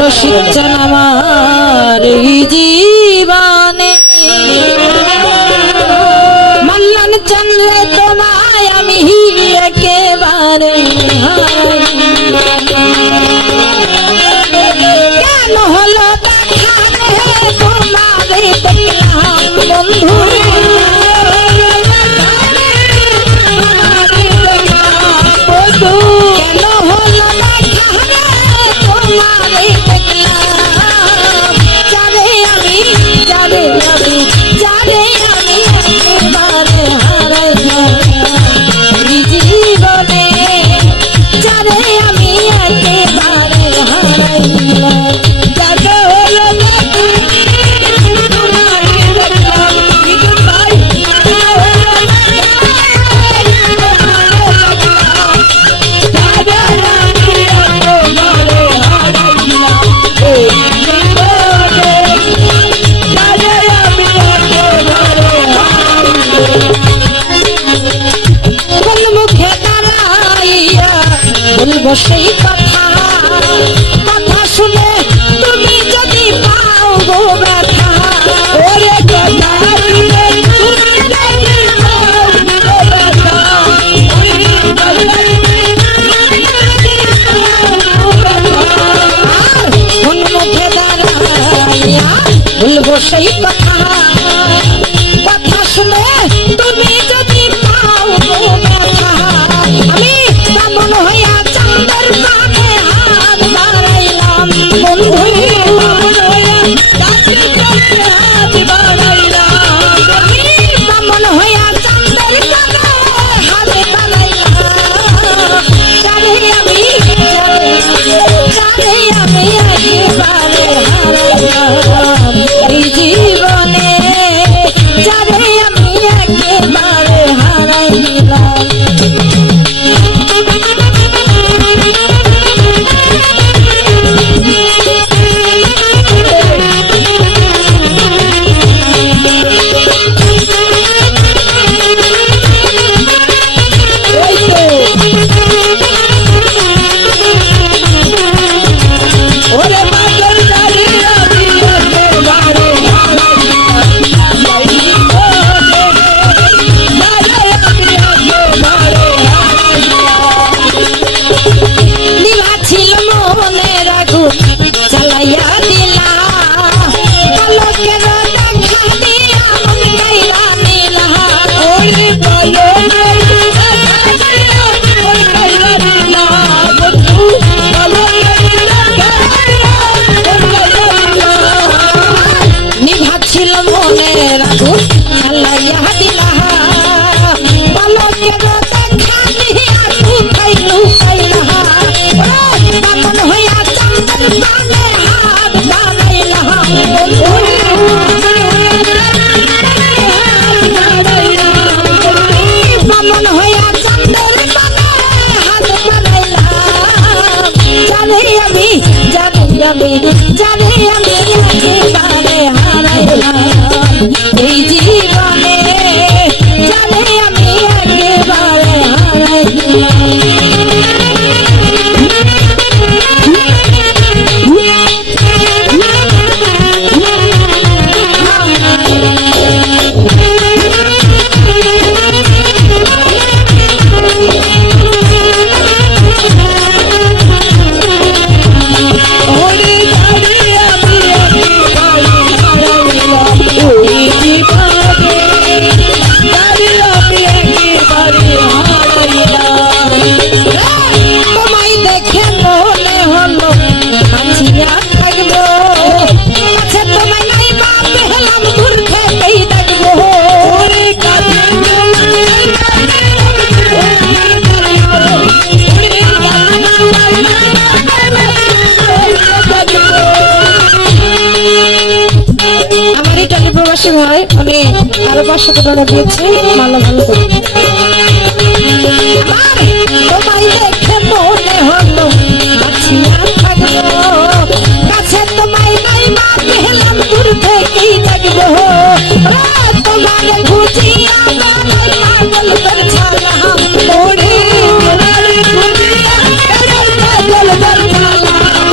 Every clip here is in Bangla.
রসিক চান আমার এই জীবনে মাল্লান চন্দ্রে তোমায় আমি একেবারে কেন হলো তোমারে দেখলাম বন্ধু কেন হলো তোমারে দেখলাম যারে আমি একেবারে হারাইলাম জীবনে যারে আমি একেবারে হারাইলাম সেই কথা শুনে তুমি যদি পাও গো ব্যথা ওরে কথা শুনে তুমি যদি পাও গো ব্যথা মুখে দাঁড়াইয়া বলবো সেই কথা শুনে তুমি যদি পাও গো ব্যথা আমি তেমন হইয়া চাঁদের পানে হাত বাড়াইলাম বন্ধু তেমন হইয়া চাঁদের পানে হাত বাড়াইলাম আমি তেমন হইয়া চাঁদের পানে হাত বাড়াইলাম জানে আমি একেবারে হারাইলাম এই জীবনে জানে আমি একেবারে হারাইলাম জানি আমি একেবারে হারাইলাম এই জীবনে জানি আমি একেবারে হারাইলাম ভাই উনি আরো 500 টাকা দিয়েছে ভালো ভালো করে তোমায় দেখে মনে হলো আছিয়া থাকবো কাছে তোমায় নাই মা পেলাম দূর থেকেই থাকবো তোমার খুঁজিয়া পাগল করে ছাড়লাম ওরে তোমার খুঁজিয়া পাগল করে ছাড়লাম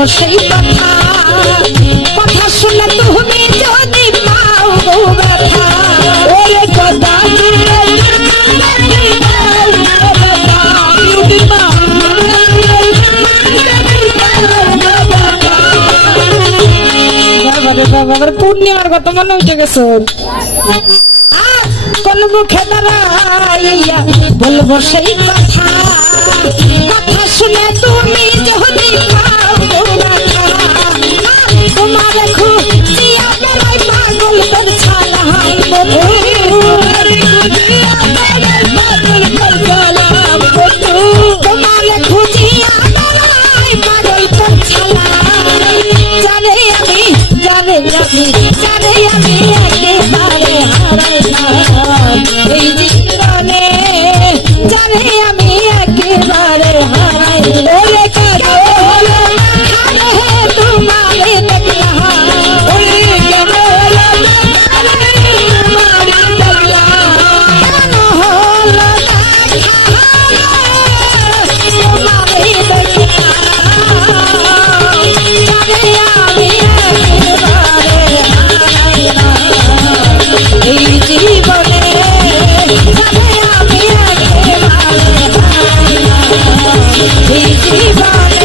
বলবো সেই কথা, কথা শুনে তুমি যদি পাও গো ব্যথা। ওরে কথা বাবার পূর্ণিমার কথা মনে উঠে গেছে। কোন মুখে দাঁড়াইয়া বলবো সেই কথা, কথা শুনে তুমি যদি পাও গো ব্যথা। তোমার খুঁজিয়া বেড়াই পাগল তোর ছালা, তোমার খুঁজিয়া বেড়াই পাগল তোর ছালা। জানে আমি একেবারে হারাইলাম এই জীবনে, জানে আমি একেবারে হারাইলাম। তোমারে দেখলাম কেন হলো তোমারে দেখলাম, জানে আমি এই জীবনে, জানে আমি একেবারে হারাইলাম এই জীবনে।